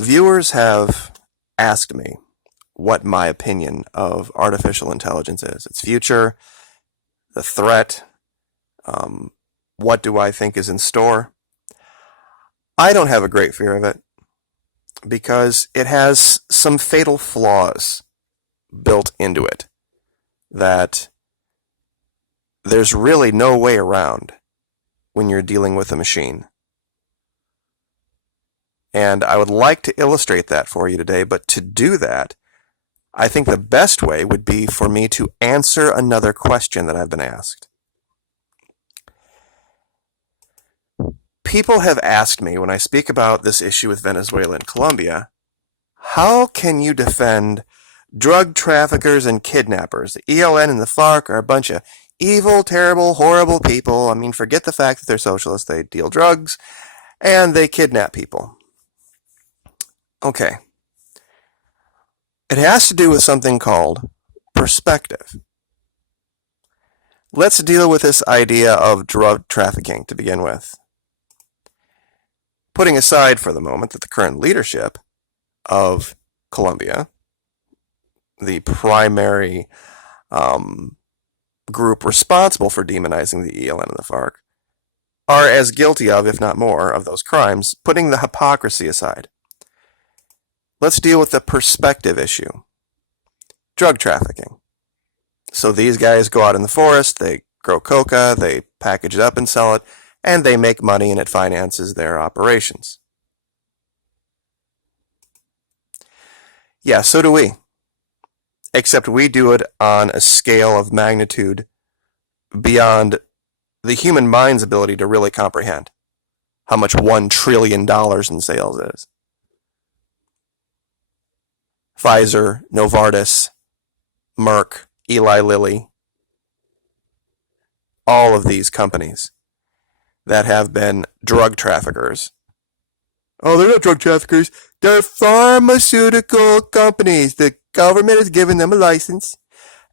Viewers have asked me what my opinion of artificial intelligence is, its future, the threat, um, what do I think is in store. I don't have a great fear of it because it has some fatal flaws built into it that there's really no way around when you're dealing with a machine. And I would like to illustrate that for you today, but to do that, I think the best way would be for me to answer another question that I've been asked. People have asked me when I speak about this issue with Venezuela and Colombia, how can you defend drug traffickers and kidnappers? The ELN and the FARC are a bunch of evil, terrible, horrible people. I mean, forget the fact that they're socialists. They deal drugs and they kidnap people. Okay. It has to do with something called perspective. Let's deal with this idea of drug trafficking to begin with. Putting aside for the moment that the current leadership of Colombia, the primary group responsible for demonizing the ELN and the FARC, are as guilty of, if not more, of those crimes, putting the hypocrisy aside. Let's deal with the perspective issue. Drug trafficking. So these guys go out in the forest, they grow coca, they package it up and sell it, and they make money and it finances their operations. Yeah, so do we. Except we do it on a scale of magnitude beyond the human mind's ability to really comprehend how much $1 trillion in sales is. Pfizer, Novartis, Merck, Eli Lilly, all of these companies that have been drug traffickers. Oh, they're not drug traffickers. They're pharmaceutical companies. The government has given them a license.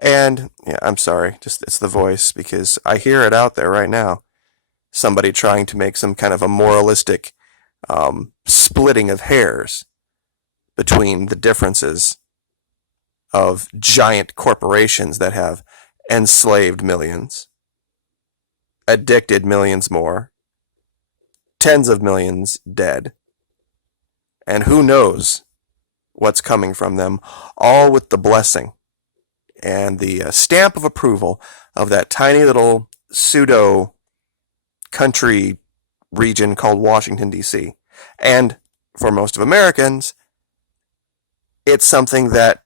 And, yeah, I'm sorry, just it's the voice because I hear it out there right now. Somebody trying to make some kind of a moralistic splitting of hairs between the differences of giant corporations that have enslaved millions, addicted millions more, tens of millions dead, and who knows what's coming from them, all with the blessing and the stamp of approval of that tiny little pseudo country region called Washington, D.C. And for most of Americans, it's something that,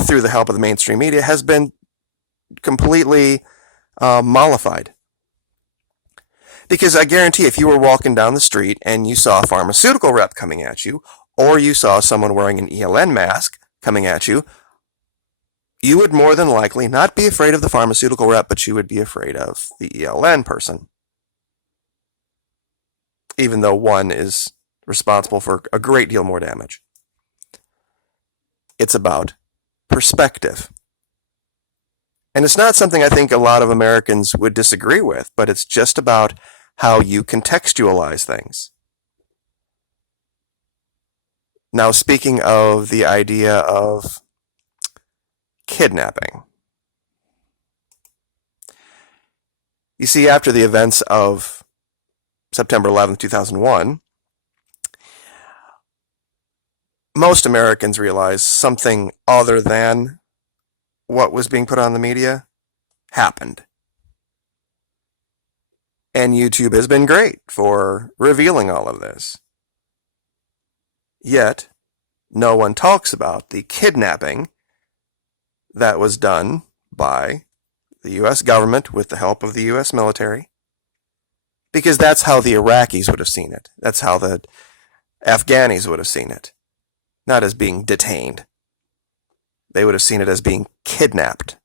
through the help of the mainstream media, has been completely mollified. Because I guarantee if you were walking down the street and you saw a pharmaceutical rep coming at you, or you saw someone wearing an ELN mask coming at you, you would more than likely not be afraid of the pharmaceutical rep, but you would be afraid of the ELN person. Even though one is responsible for a great deal more damage. It's about perspective. And it's not something I think a lot of Americans would disagree with, but it's just about how you contextualize things. Now, speaking of the idea of kidnapping. You see, after the events of September 11th, 2001, most Americans realized something other than what was being put on the media happened. And YouTube has been great for revealing all of this. Yet, no one talks about the kidnapping that was done by the U.S. government with the help of the U.S. military. Because that's how the Iraqis would have seen it. That's how the Afghanis would have seen it. Not as being detained. They would have seen it as being kidnapped.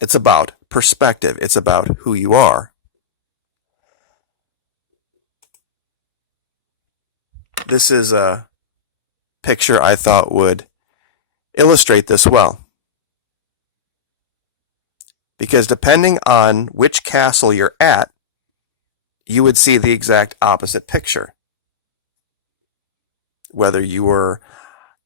It's about perspective. It's about who you are. This is a picture I thought would illustrate this well. Because depending on which castle you're at, you would see the exact opposite picture. whether you were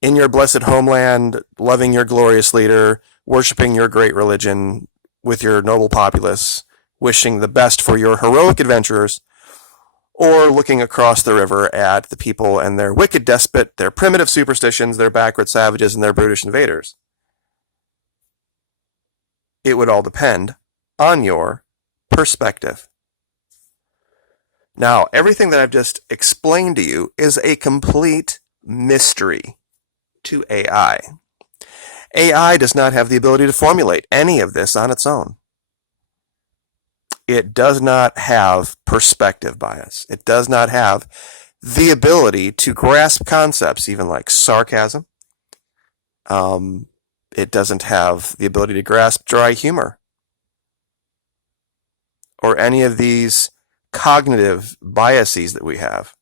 in your blessed homeland, loving your glorious leader, worshiping your great religion with your noble populace, wishing the best for your heroic adventurers, or looking across the river at the people and their wicked despot, their primitive superstitions, their backward savages, and their brutish invaders. It would all depend on your perspective. Now, everything that I've just explained to you is a complete mystery to AI. AI does not have the ability to formulate any of this on its own. It does not have perspective bias. It does not have the ability to grasp concepts, even like sarcasm. It doesn't have the ability to grasp dry humor or any of these cognitive biases that we have.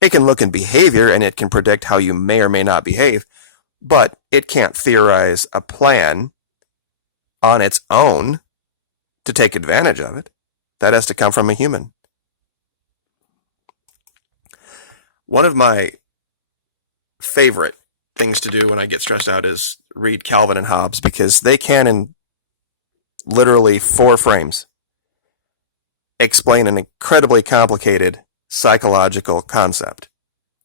It can look in behavior and it can predict how you may or may not behave, but it can't theorize a plan on its own to take advantage of it. That has to come from a human. One of my favorite things to do when I get stressed out is read Calvin and Hobbes, because they can, in literally 4 frames, explain an incredibly complicated psychological concept.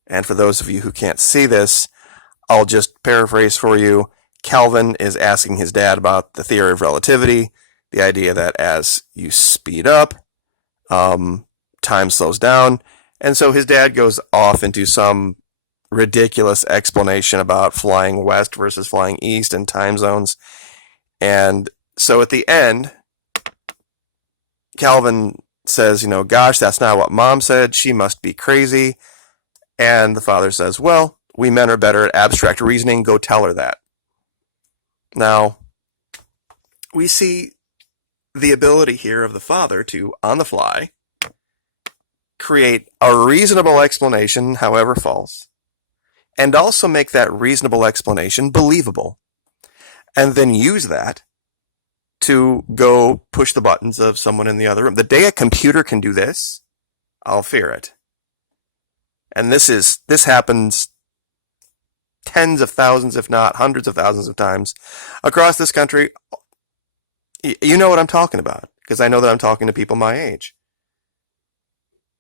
And for those of you who can't see this, I'll just paraphrase for you. Calvin is asking his dad about the theory of relativity, the idea that as you speed up, time slows down. And so his dad goes off into some ridiculous explanation about flying west versus flying east and time zones. And so at the end, Calvin says, gosh, that's not what Mom said. She must be crazy. And the father says, well, we men are better at abstract reasoning. Go tell her that. Now, we see the ability here of the father to, on the fly, create a reasonable explanation, however false, and also make that reasonable explanation believable, and then use that to go push the buttons of someone in the other room. The day a computer can do this, I'll fear it. And this happens tens of thousands, if not hundreds of thousands of times across this country. You know what I'm talking about, because I know that I'm talking to people my age.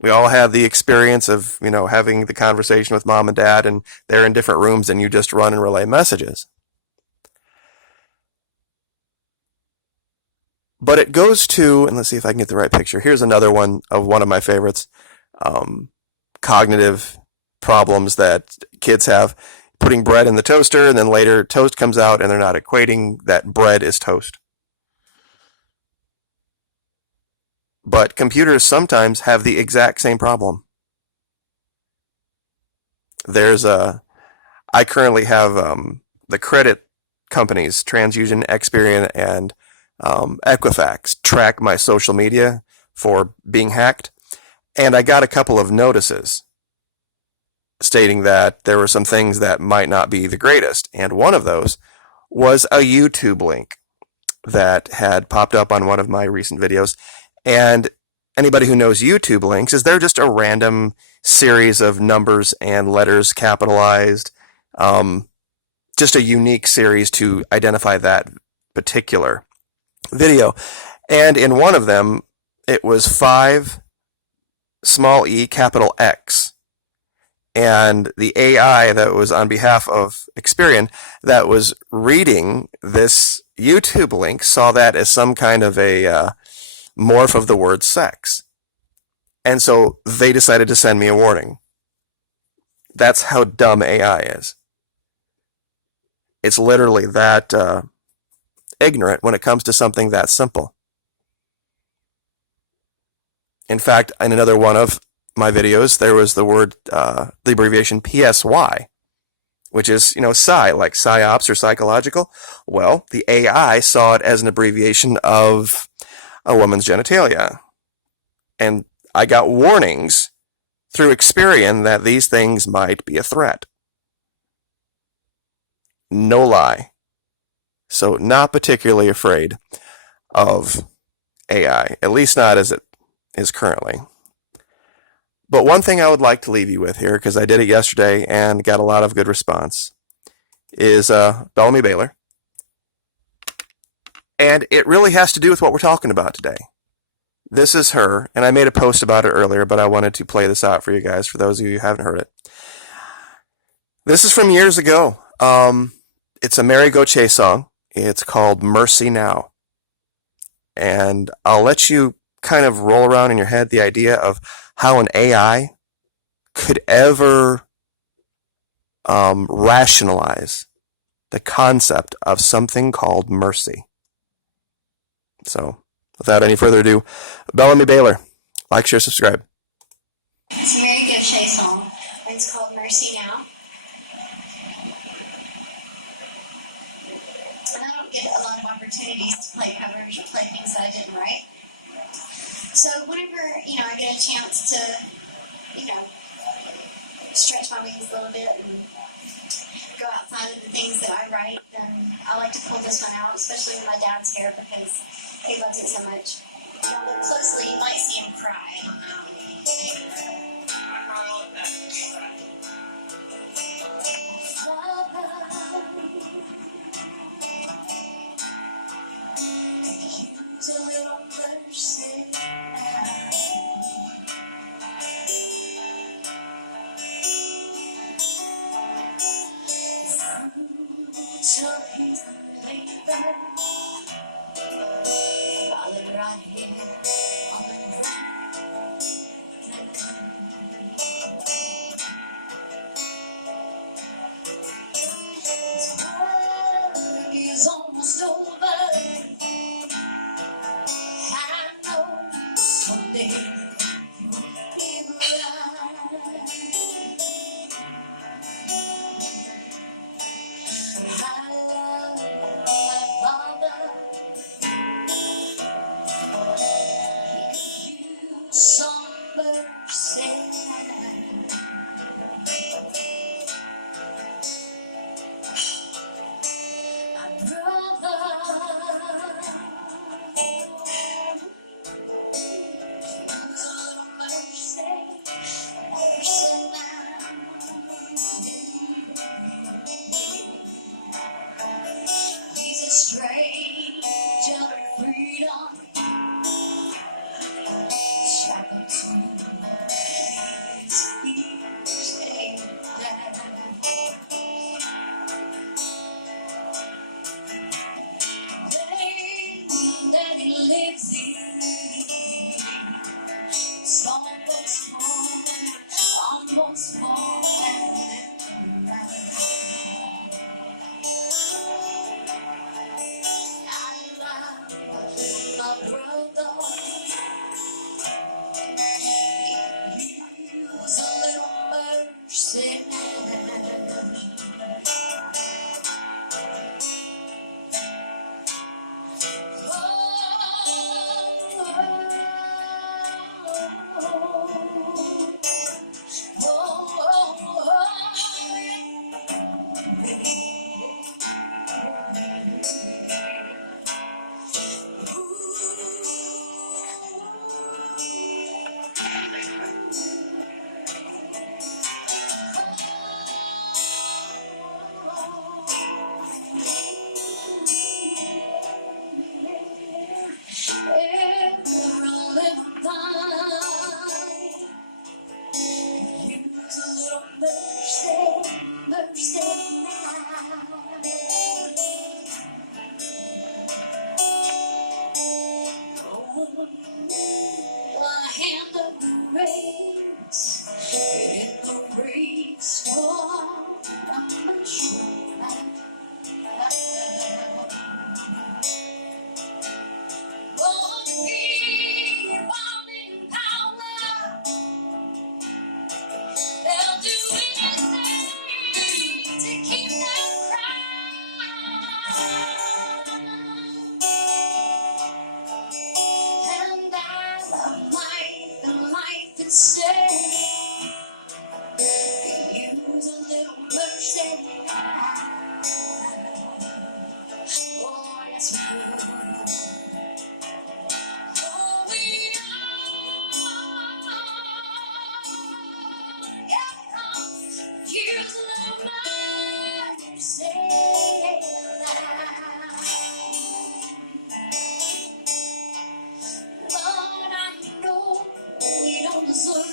We all have the experience of, having the conversation with mom and dad, and they're in different rooms and you just run and relay messages. But it goes to, and let's see if I can get the right picture. Here's another one of my favorites. Cognitive problems that kids have. Putting bread in the toaster, and then later toast comes out and they're not equating that bread is toast. But computers sometimes have the exact same problem. I currently have the credit companies, TransUnion, Experian, and Equifax, track my social media for being hacked. And I got a couple of notices stating that there were some things that might not be the greatest. And one of those was a YouTube link that had popped up on one of my recent videos. And anybody who knows YouTube links, they're just a random series of numbers and letters capitalized. Just a unique series to identify that particular video. And in one of them, it was 5 small e capital X. And the AI that was on behalf of Experian that was reading this YouTube link saw that as some kind of a morph of the word sex. And so they decided to send me a warning. That's how dumb AI is. It's literally that ignorant when it comes to something that simple. In fact, in another one of my videos, there was the word, the abbreviation PSY, which is, psy, like psyops or psychological. Well, the AI saw it as an abbreviation of a woman's genitalia. And I got warnings through Experian that these things might be a threat. No lie. So not particularly afraid of AI, at least not as it is currently. But one thing I would like to leave you with here, because I did it yesterday and got a lot of good response, is Bellamy Baylor. And it really has to do with what we're talking about today. This is her, and I made a post about it earlier, but I wanted to play this out for you guys, for those of you who haven't heard it. This is from years ago. It's a Mary Gauthier song. It's called Mercy Now. And I'll let you kind of roll around in your head the idea of how an AI could ever rationalize the concept of something called mercy. So, without any further ado, Bellamy Baylor. Like, share, subscribe. It's a Mary Gauthier song. It's called Mercy Now. And I don't get a lot of opportunities to play covers or play things that I didn't write. So whenever, I get a chance to, stretch my wings a little bit and go outside of the things that I write, then I like to pull this one out, especially when my dad's here, because he loves it so much. If you look closely, you might see him cry. Use a little mercy. So he's the labor. Father, right here on the ground. His work is almost over. I know someday you'll be right. I love my Father. He could use some mercy. My brother. He's a stranger to freedom, shackled to his fears and that he lives in. It's almost morning. I love my brother. Use a little mercy. Sort